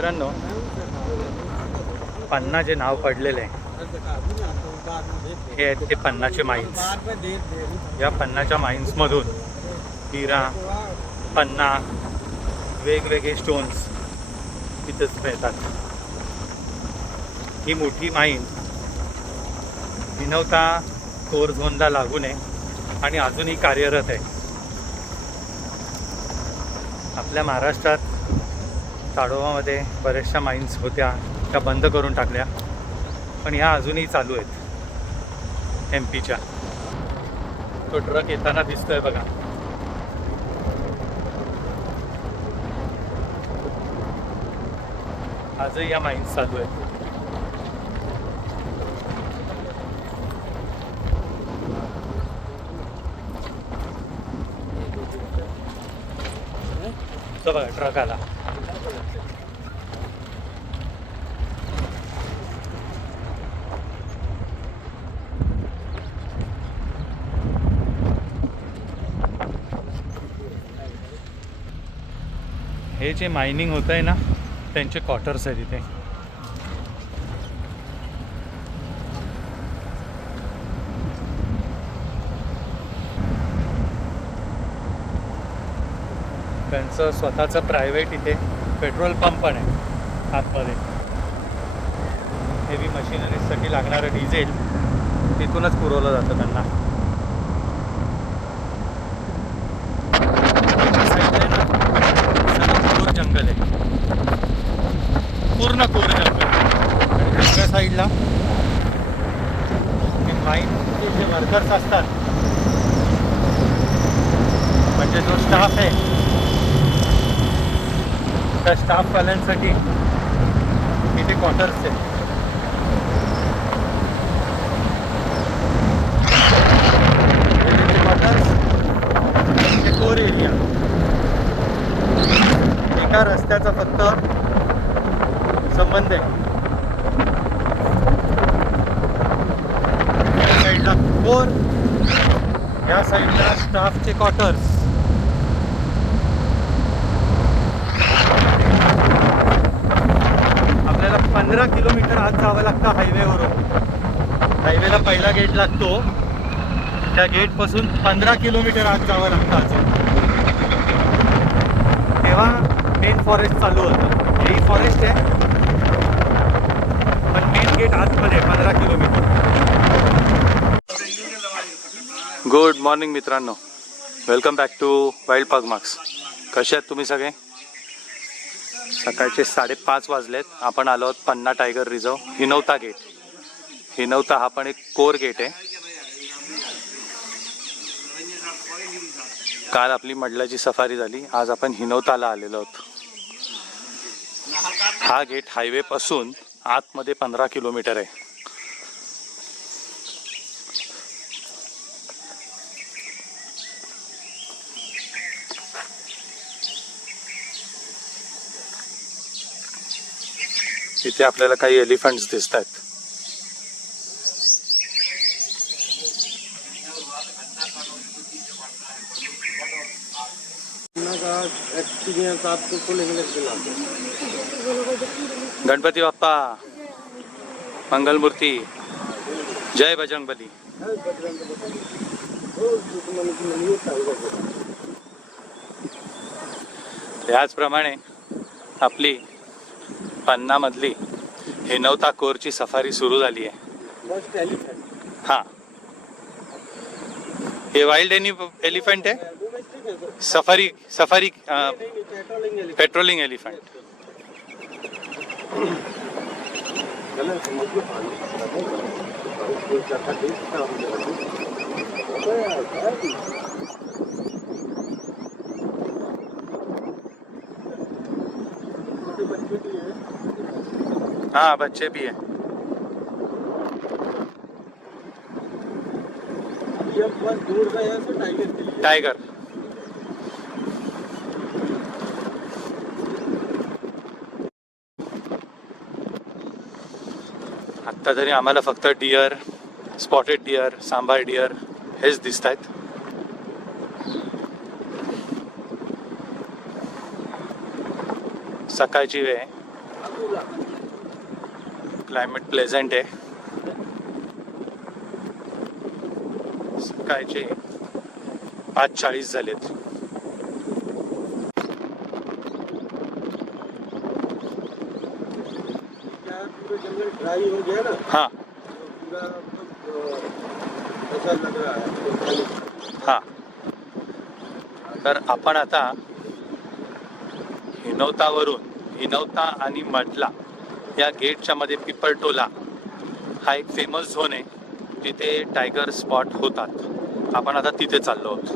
मित्रांनो, पन्ना जे नाव पडलेले आहे हे आहेत ते पन्नाचे माइन्स. या पन्नाच्या माइन्समधून हिरा, पन्ना, वेगवेगळे स्टोन्स तिथेच मिळतात. ही मोठी माईन हिनवता कोर झोनला लागून आहे आणि अजूनही कार्यरत आहे. आपल्या महाराष्ट्रात ताडोबामध्ये बऱ्याचशा माइन्स होत्या, त्या बंद करून टाकल्या, पण ह्या अजूनही चालू आहेत MP च्या. तो ट्रक येताना दिसतोय बघा. आजही या माइन्स चालू आहेत. तो बघा ट्रक आला. हे जे मायनिंग होत आहे ना, त्यांचे क्वार्टर्स आहेत इथे. त्यांचं स्वतःचं प्रायव्हेट इथे पेट्रोल पंप पण आहे आतमध्ये. हेवी मशिनरीजसाठी लागणारं डिझेल तिथूनच पुरवलं जातं त्यांना. कोर जंगल आहे, पूर्ण कोर जंगल. आणि दुसऱ्या साईडला माईनचे जे वर्कर्स असतात, म्हणजे जो स्टाफ आहे, त्या स्टाफवाल्यांसाठी इथे क्वार्टर्स आहेत. Quarters core area. एका रस्त्याचा फक्त संबंध आहे. या साईडला कोर, या साईडला स्टाफचे क्वार्टर्स. आपल्याला 15 किलोमीटर आत जावं लागतं हायवेवरून. हायवेला पहिला गेट लागतो, त्या गेटपासून 15 किलोमीटर आत जावं लागतं अजून. तेव्हा मेन फॉरेस्ट चालू होतं. हेही फॉरेस्ट आहे, पण मेन गेट आतमध्ये 15 किलोमीटर. गुड मॉर्निंग मित्रांनो, वेलकम बॅक टू वाईल्ड पाग मार्क्स. कसे आहेत तुम्ही सगळे? सकाळचे 5:30 वाजलेत. आपण आलो आहोत पन्ना टायगर रिझर्व, हिनवता गेट. हिनवता हा पण एक कोर गेट आहे. काल आपली मडलाची सफारी झाली, आज आपण हिनवताला आलेलो आहोत. हा गेट हायवे पासून आतमध्ये 15 किलोमीटर आहे. इथे आपल्याला काही एलिफंट्स दिसत आहेत. गणपती बाप्पा मंगलमूर्ती, जय बजरंगबली. याचप्रमाणे आपली पन्नामधली हिनवता कोरची सफारी सुरू झाली आहे. हां, हे वाईल्ड एलिफंट आहे. Safari patrolling elephant. हाँ, बच्चे भी हैं. टाइगर. आत्ता तरी आम्हाला फक्त deer, spotted deer, sambar deer हेच दिसत आहेत. सकाळची वेळ, क्लायमेट प्लेझंट आहे. सकाळचे 5:40 झालेत. ड्राई हो गया ना, हां पूरा ऐसा लग रहा है. हां. तर आपण आता हिनवता आणि मडला या गेटच्या मध्ये पिपरटोला हा एक फेमस झोन आहे जिथे टायगर स्पॉट होतात. आपण आता तिथे चाललो आहोत.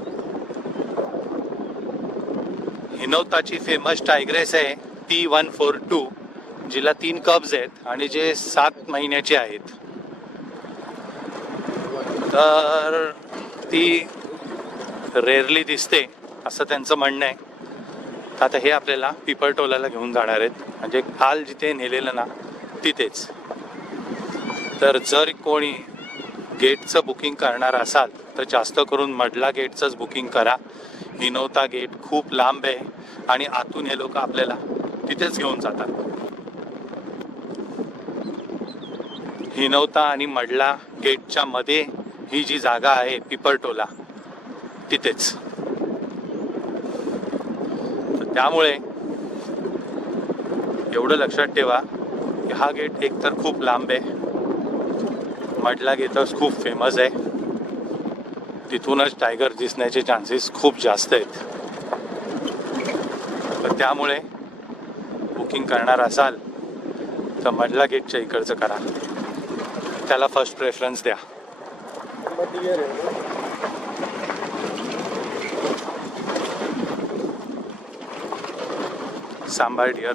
हिनवताची फेमस टायग्रेस आहे T142, जिला 3 कब्ज आहेत आणि जे 7 महिन्याचे आहेत. तर ती रेअरली दिसते असं त्यांचं म्हणणं आहे. आता हे आपल्याला पिपरटोलाला घेऊन जाणार आहेत, म्हणजे काल जिथे नेलेलं ना तिथेच. तर जर कोणी गेटचं बुकिंग करणार असाल तर जास्त करून मडला गेटचंच बुकिंग करा. हिनवता गेट खूप लांब आहे आणि आतून हे लोक आपल्याला तिथेच घेऊन जातात. हिनवता आणि मडला गेटच्या मध्ये ही जी जागा आहे पिपरटोला तिथेच. तर त्यामुळे एवढं लक्षात ठेवा की हा गेट एकतर खूप लांब आहे, मडला गेटच खूप फेमस आहे, तिथूनच टायगर दिसण्याचे चान्सेस खूप जास्त आहेत. तर त्यामुळे बुकिंग करणार असाल तर मडला गेटच्या इकडचं करा, त्याला फर्स्ट प्रेफरन्स द्या. सांबार डिअर,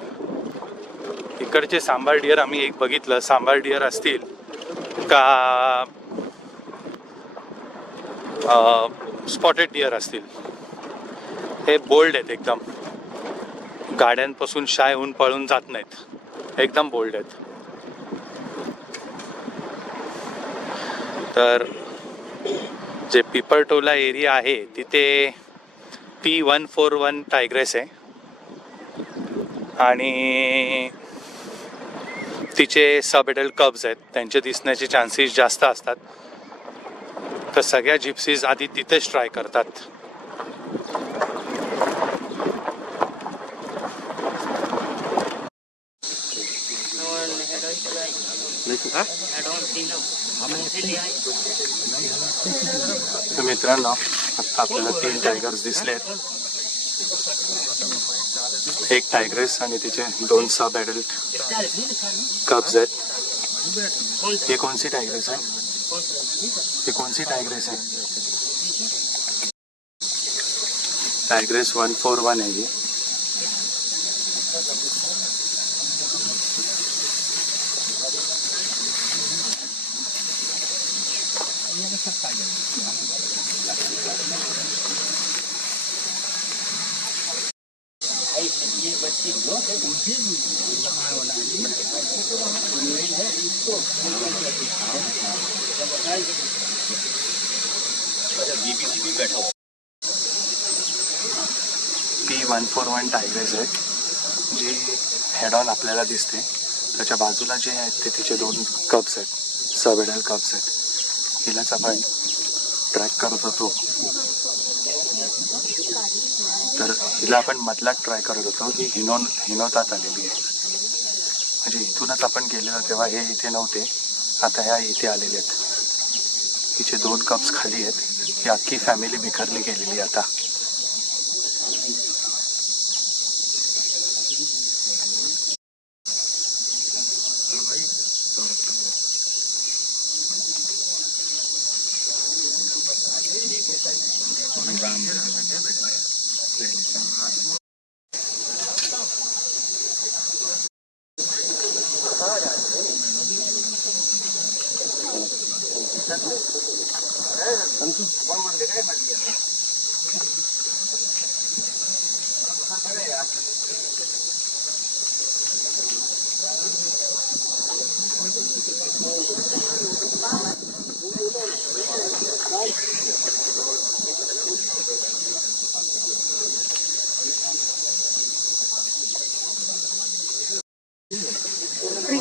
इकडचे सांबार डिअर आम्ही एक बघितलं. सांबार डिअर असतील का स्पॉटेड डिअर असतील, हे बोल्ड आहेत एकदम. गाड्यांपासून शाय होऊन पळून जात नाहीत, एकदम बोल्ड आहेत. तर जे पिपरटोला एरिया आहे तिथे T141 टायग्रेस आहे आणि तिचे सब एडल्ट कब्स आहेत, त्यांचे दिसण्याचे चान्सेस जास्त असतात. तर सगळ्या जिप्सीज आधी तिथेच ट्राय करतात. तर मित्रांनो, आता आपल्याला 3 टायगर्स दिसलेत. एक टायग्रेस आणि तिचे 2 सब एडल्ट कब्स आहेत. ये कौन सी टायग्रेस है? ये कौन सी टायग्रेस है? टायग्रेस 141 है ये. T141 टायग्रेस आहे जी हेड ऑन आपल्याला दिसते. त्याच्या बाजूला जे आहेत ते तिचे 2 कब्स आहेत, सब एडल्ट कब्स आहेत. हिलाच आपण ट्रॅक करत होतो. तर हिला आपण मधला ट्राय करत होतो. ही हिनवतात आलेली आहे, म्हणजे इथूनच आपण गेलेलो तेव्हा हे इथे नव्हते, आता ह्या इथे आलेले आहेत. हिचे 2 कप्स खाली आहेत. ही अख्खी फॅमिली बिखरली गेलेली आता.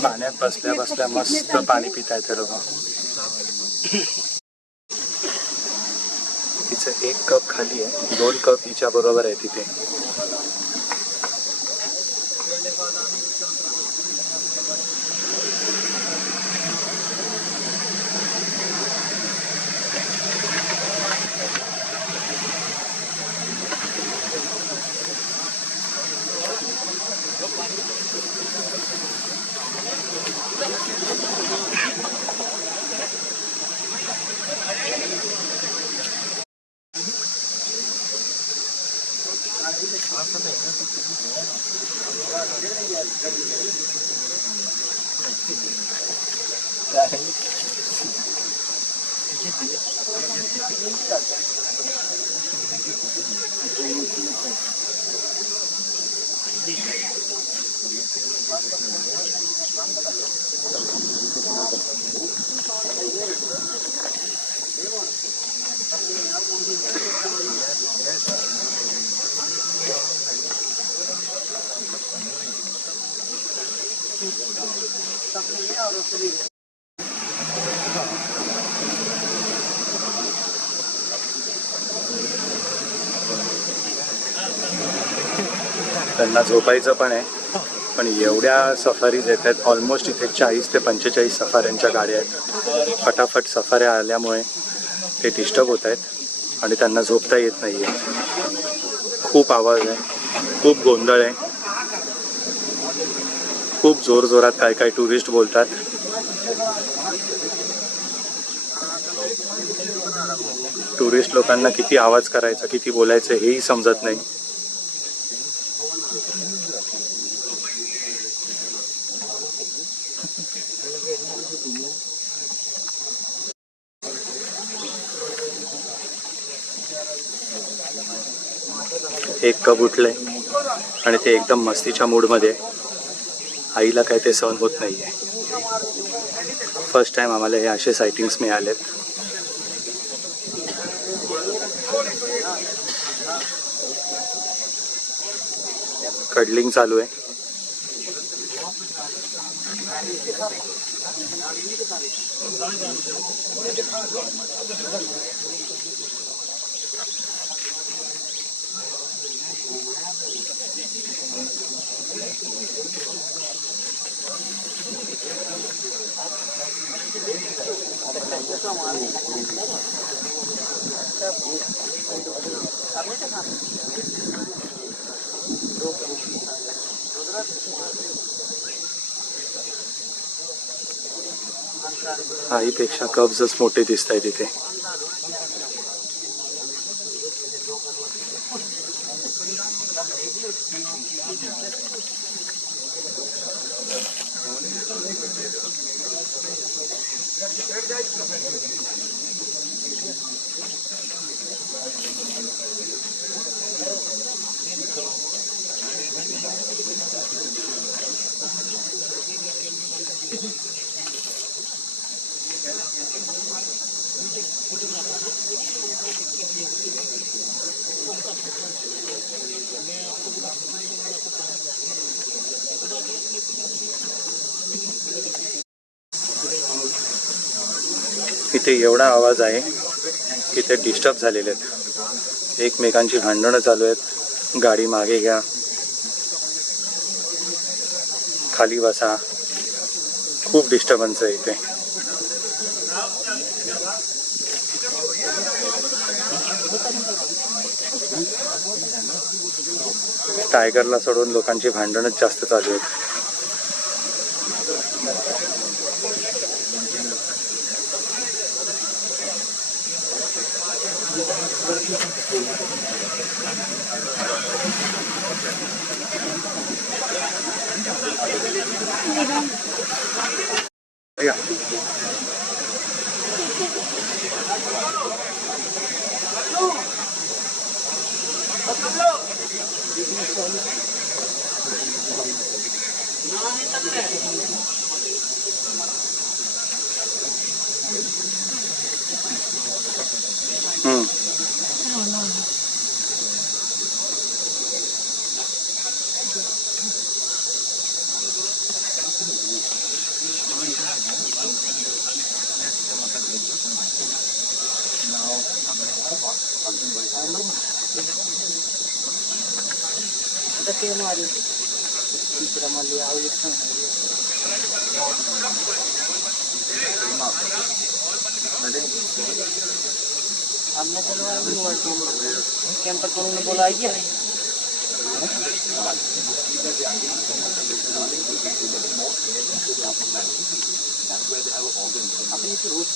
पाण्यात बसल्या बसल्या मस्त पाणी पिता येते लोक. तिचं 1 कप खाली आहे, 2 कप हिच्या बरोबर आहे तिथे. त्यांना झोपायचं पण आहे, पण एवढ्या सफारीज येत आहेत. ऑलमोस्ट इथे 40 ते 45 सफाऱ्यांच्या गाड्या आहेत. फटाफट सफाऱ्या आल्यामुळे ते डिस्टर्ब होत आहेत आणि त्यांना झोपता येत नाही आहे. खूप आवाज आहे, खूप गोंधळ आहे, खूप जोरजोरात काय काय टुरिस्ट बोलतात. टुरिस्ट लोकांना किती आवाज करायचा, किती बोलायचं हेही समजत नाही. एक कप उठलंय आणि ते एकदम मस्तीच्या मूडमध्ये. आईला काय ते सहन होत नाही आहे. फर्स्ट टाइम आम्हाला हे असे सायटिंग्स मिळालेत. कडलिंग चालू आहे. आईपेक्षा कब्जच मोठे दिसत आहे तिथे. इथे एवढा आवाज आहे की ते डिस्टर्ब झालेले आहेत. एकमेकांची भांडणं चालू आहेत. गाडी मागे घ्या, खाली बसा, खूप डिस्टर्बन्स आहे इथे. टायगरला सोडून लोकांची भांडणच जास्त चालू आहेत. टके मारी तीसरा माली आओ एक संग हमने चलवा कैंपर को उन्होंने बोला आई है अपनी तो रोज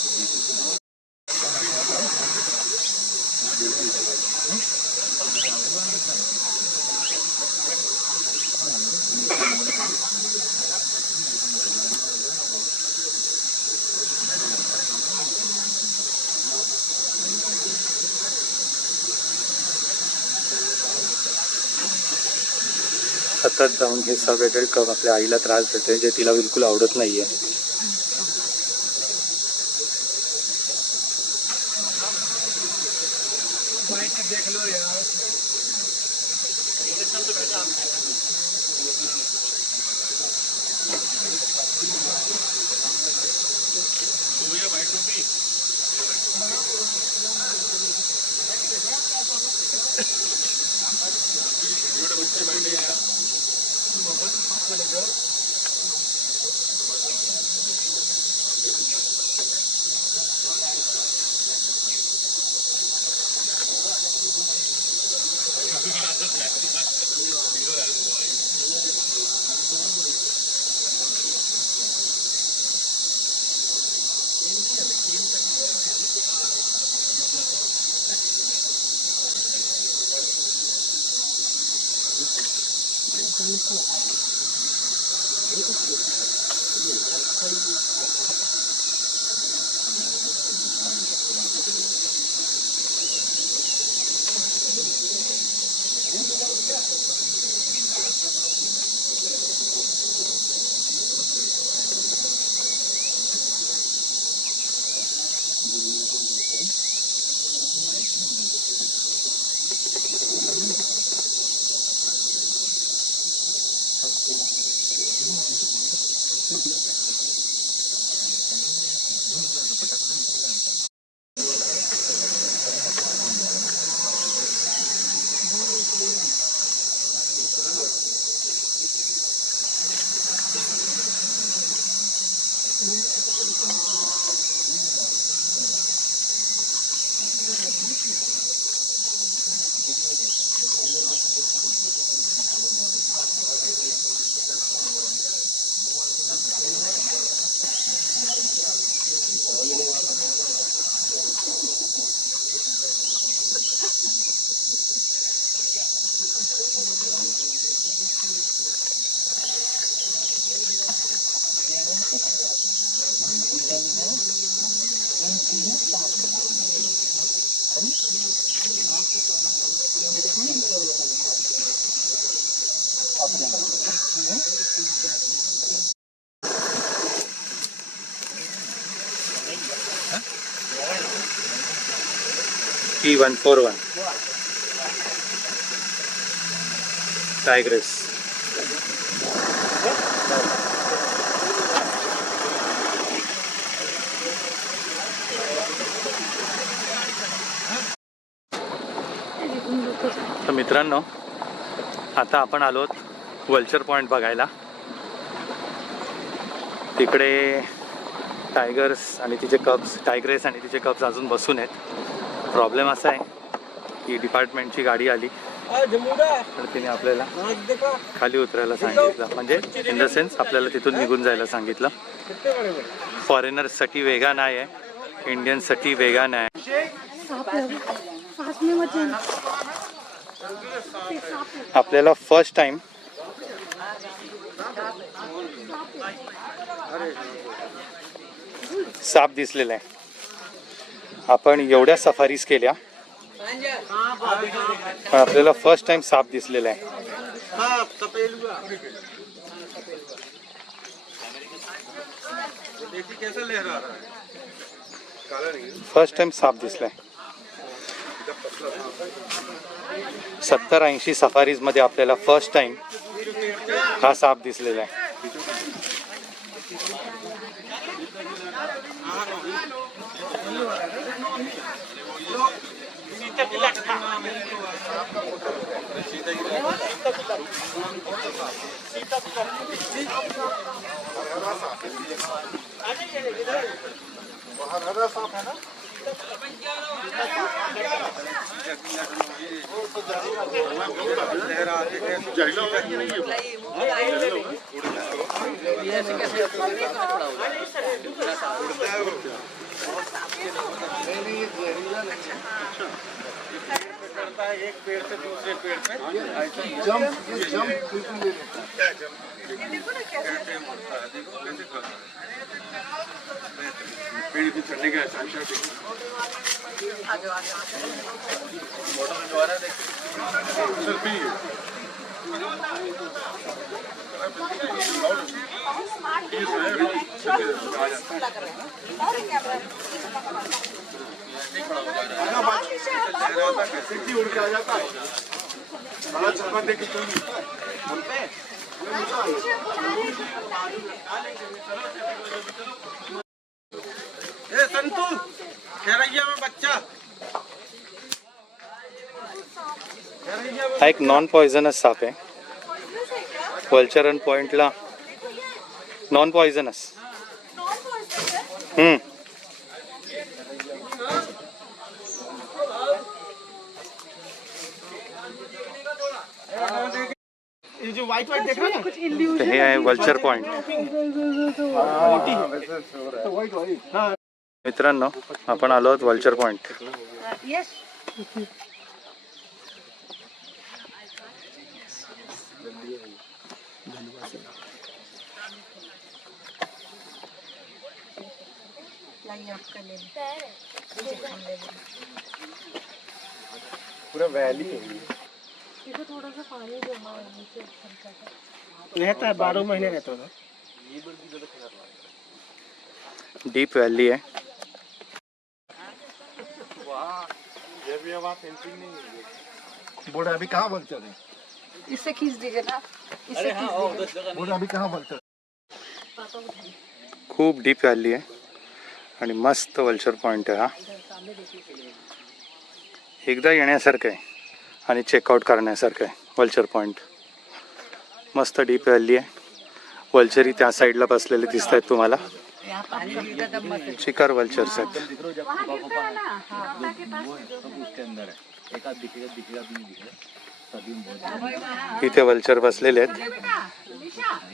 सतत जाऊन हे सगळे कप आपल्या आईला त्रास देते जे तिला बिलकुल आवडत नाहीये. देख लो यार P141 Tigris. तर मित्रांनो, आता आपण आलोत वल्चर पॉइंट बघायला. तिकडे टायगर्स आणि तिचे कप्स, टायग्रेस आणि तिचे कप्स अजून बसून आहेत. प्रॉब्लेम असा आहे की डिपार्टमेंटची गाडी आली तर तिने आपल्याला खाली उतरायला सांगितलं, म्हणजे इन द सेन्स आपल्याला तिथून निघून जायला सांगितलं. फॉरेनर्ससाठी वेगा नाही आहे, इंडियन्ससाठी वेगा नाही आहे. आपल्याला फर्स्ट टाइम साप दिसलेला आहे. आपण एवढ्या सफारीज केल्या पण आपल्याला फर्स्ट टाइम साप दिसलेला आहे. फर्स्ट टाइम साप दिसलाय. 70-80 सफारीज मध्ये आपल्याला फर्स्ट टाइम हा साप दिसलेला आहे. एक पेड़ से दूसरे पेड़ पे पेड़ भी चढ़ने का कैसे उड़ के आ जाता है बड़ा चक्कर देख संतू खेरैया में बच्चा हा एक नॉन पॉयझनस साप आहे. वल्चरन पॉइंटला नॉन पॉयझनस. ये जो व्हाइट व्हाइट देख रहा है तर हे आहे वल्चर पॉइंट. मित्रांनो, आपण आलो आहोत वल्चर पॉइंट. पूरा वैली है इधर थोड़ा सा पानी जमा है नीचे रहता है 12 महीने रहता है. डीप वैली आहे. ये भी वहाँ फेंसिंग नहीं है. बोर्ड अभी कहाँ बोलते हैं इससे खींच दीजिए ना. इससे खींच दीजिए. बोर्ड अभी कहाँ बोलते हैं. खूप डीप वॅली आहे आणि मस्त वल्चर पॉइंट आहे हा. एकदा येण्यासारखं आहे आणि चेकआउट करण्यासारखं आहे वल्चर पॉइंट. मस्त डीप वॅली आहे. वल्चरी त्या साईडला बसलेले दिसत आहेत तुम्हाला. चिकार वल्चर्स आहेत. इथे वल्चर बसलेले आहेत.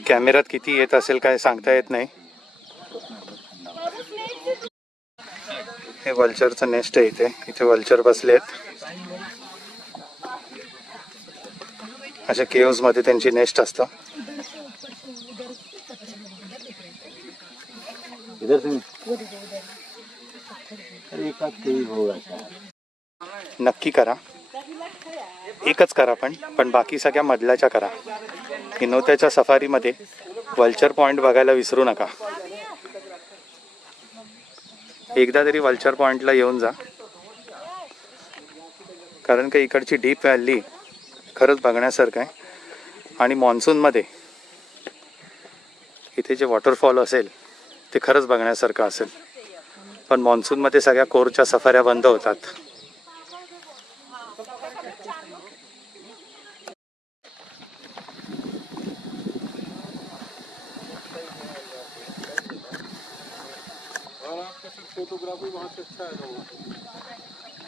कॅमेऱ्यात किती येत असेल काय सांगता येत नाही. हे वल्चरचं नेस्ट आहे. इथे वल्चर बसले आहेत. अशा केव्ज मध्ये त्यांची नेस्ट असतं. नक्की करा. एकच करा पण बाकी सगळ्या मधल्याच्या करा. हिनोत्याच्या सफारीमध्ये वल्चर पॉइंट बघायला विसरू नका. एकदा तरी वल्चर पॉइंटला येऊन जा, कारण का इकडची डीप व्हॅली खरंच बघण्यासारखं आहे. आणि मॉन्सूनमध्ये इथे जे वॉटरफॉल असेल ते खरंच बघण्यासारखं असेल. पण मॉन्सूनमध्ये सगळ्या कोरच्या सफाऱ्या बंद होतात.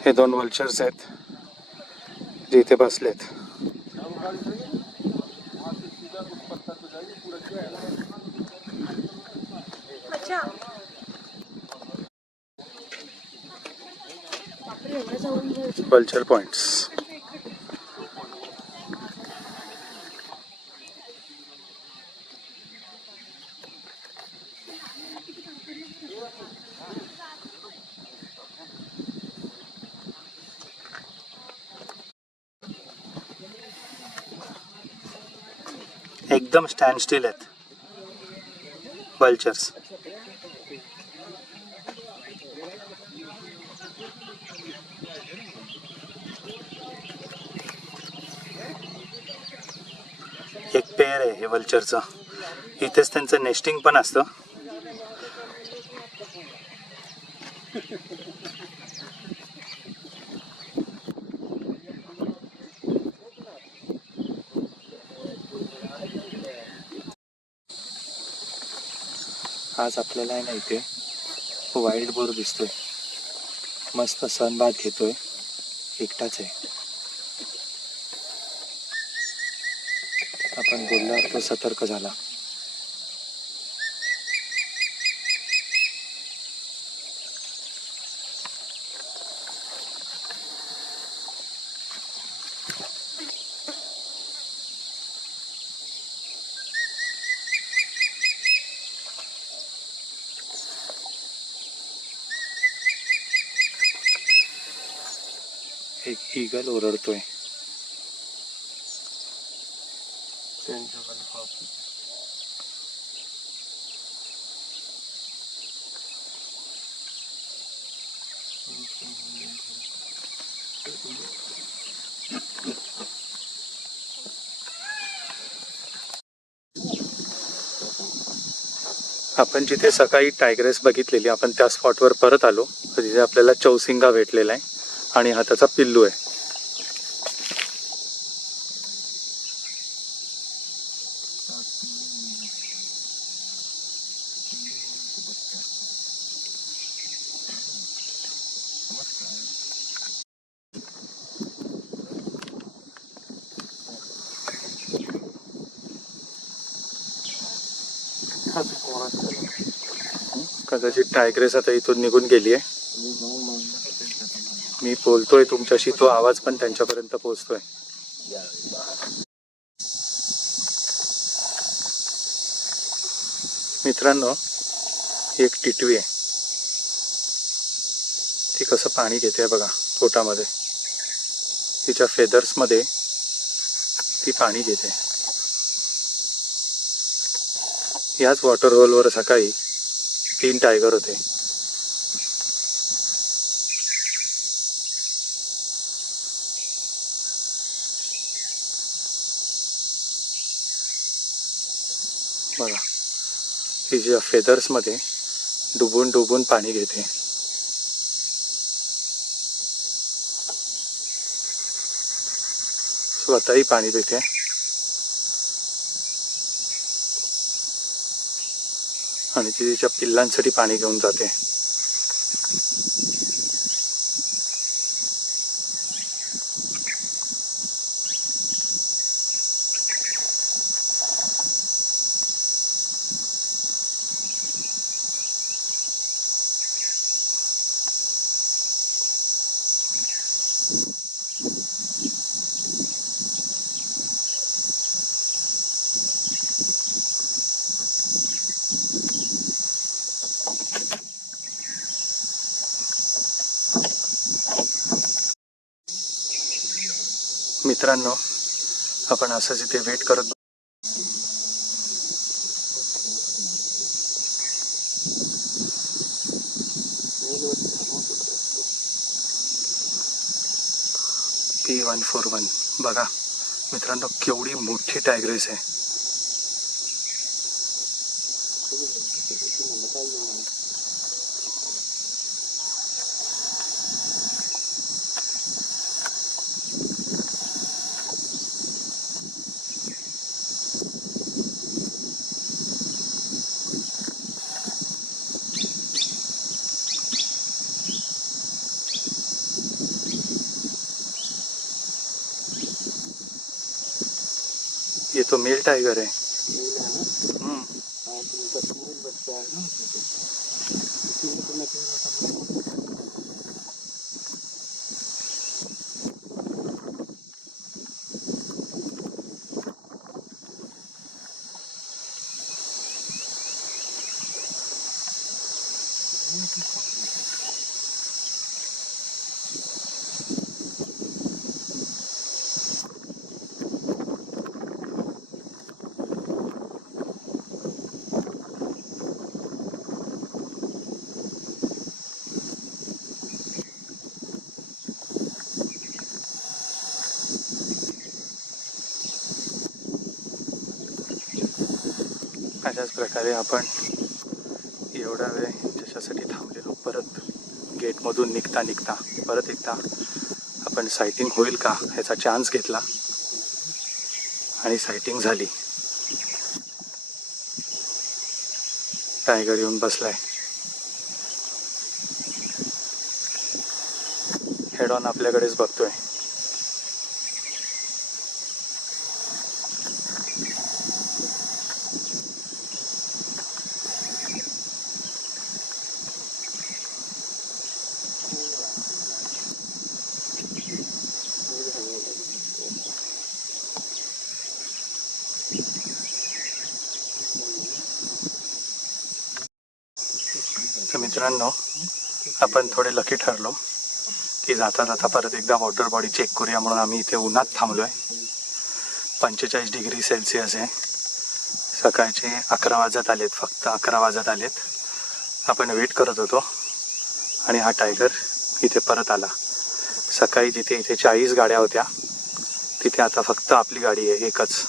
हे दोन वल्चर्स आहेत जे इथे बसलेत. Vulture points. एकदम स्टँड स्टिल आहेत वल्चर्स. एक पेअर आहे हे वल्चरचं. इथेच त्यांचं नेस्टिंग पण असतं. आज आपल्याला आहे ना इथे वाईल्ड बोर दिसतोय, मस्त सनबाथ घेतोय, एकटाच आहे. आपण बोलल्यावर तो सतर्क झाला. एक ईगल ओरडतोय. आपण जिथे सकाळी टायग्रेस बघितलेली, आपण त्या स्पॉटवर परत आलो. तर तिथे आपल्याला चौसिंगा भेटलेला आहे आणि हा त्याचा पिल्लू आहे. कदाचित टायग्रेस आता इथून निघून गेली आहे. मी बोलतोय तुमच्याशी, तो आवाज पण त्यांच्यापर्यंत पोहोचतोय. मित्रांनो, एक टिटवी आहे, ती कसं पाणी घेते बघा पोटामध्ये. तिच्या फेदर्समध्ये ती पाणी घेते. याच वॉटर होलवर सकाळी 3 टायगर होते. बघा, तिच्या फेदर्समध्ये डुबून डुबून पाणी घेते. स्वतःही पाणी पिते आणि ती तिच्या पिल्लांसाठी पाणी घेऊन जाते. मित्रांनो, आपण असंच इथे वेट करत P141. बघा मित्रांनो, केवढी मोठी टायग्रेस आहे. ये तो मेल टाइगर है. अशाच प्रकारे आपण एवढा वेळ ज्याच्यासाठी थांबलेलो, परत गेटमधून निघता निघता परत एकदा आपण सायटिंग होईल का ह्याचा चान्स घेतला आणि सायटिंग झाली. टायगर येऊन बसलाय. हेड ऑन आपल्याकडेच बघतोय. तर मित्रांनो, आपण थोडे लकी ठरलो की जाता जाता परत एकदा वॉटर बॉडी चेक करूया म्हणून आम्ही इथे उन्हात थांबलोय. 45 डिग्री सेल्सिअस आहे. सकाळचे 11 वाजत आलेत, फक्त 11 वाजत आलेत. आपण वेट करत होतो आणि हा टायगर इथे परत आला. सकाळी जिथे इथे 40 गाड्या होत्या तिथे आता फक्त आपली गाडी आहे, एकच.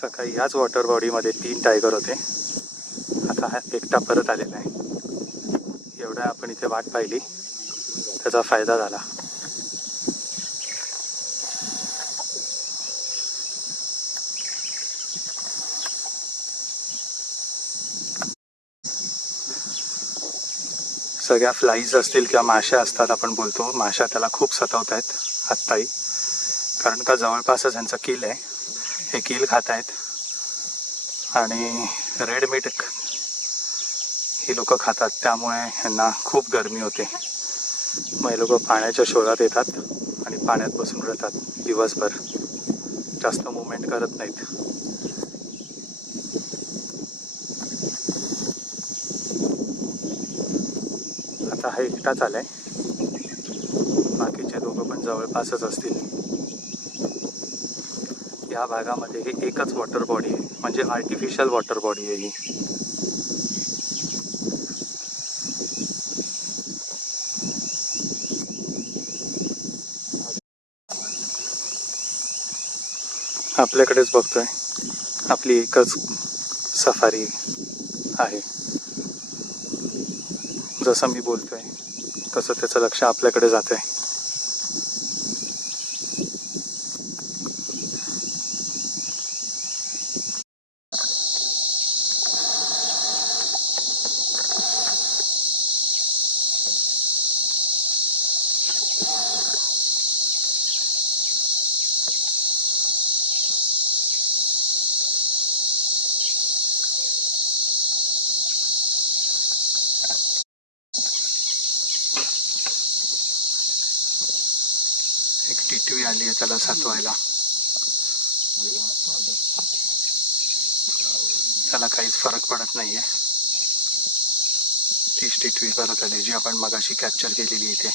सकाळी याच वॉटर बॉडीमध्ये 3 टायगर होते. आता हा एकटा परत आलेला आहे. एवढा आपण इथे वाट पाहिली, त्याचा फायदा झाला. सगळ्या फ्लाईज असतील किंवा माश्या असतात, आपण बोलतो माश्या त्याला खूप सतावत आहेत आत्ताही, कारण का जवळपासच ह्यांचं किल आहे. हे किल खात आहेत आणि रेड मीट ही लोक खातात, त्यामुळे ह्यांना खूप गरमी होते. मग हे लोक पाण्याच्या शोधात येतात आणि पाण्यात बसून राहतात दिवसभर, जास्त मुवमेंट करत नाहीत. आता हा एकटाच आलाय, बाकीचे दोघं पण जवळपासच असतील. या भागामध्ये हे एकच वॉटर बॉडी आहे, म्हणजे आर्टिफिशियल वॉटर बॉडी आहे ही. आपल्याकडेच बघतोय, आपली एकच सफारी आहे. जसं मी बोलतोय तसं त्याचं लक्ष आपल्याकडे जात आहे. एक टिटवी आली आहे त्याला सातवायला. त्याला काहीच फरक पडत नाहीये. तीच टिटवी परत आली जी आपण मगाशी कॅप्चर केलेली इथे.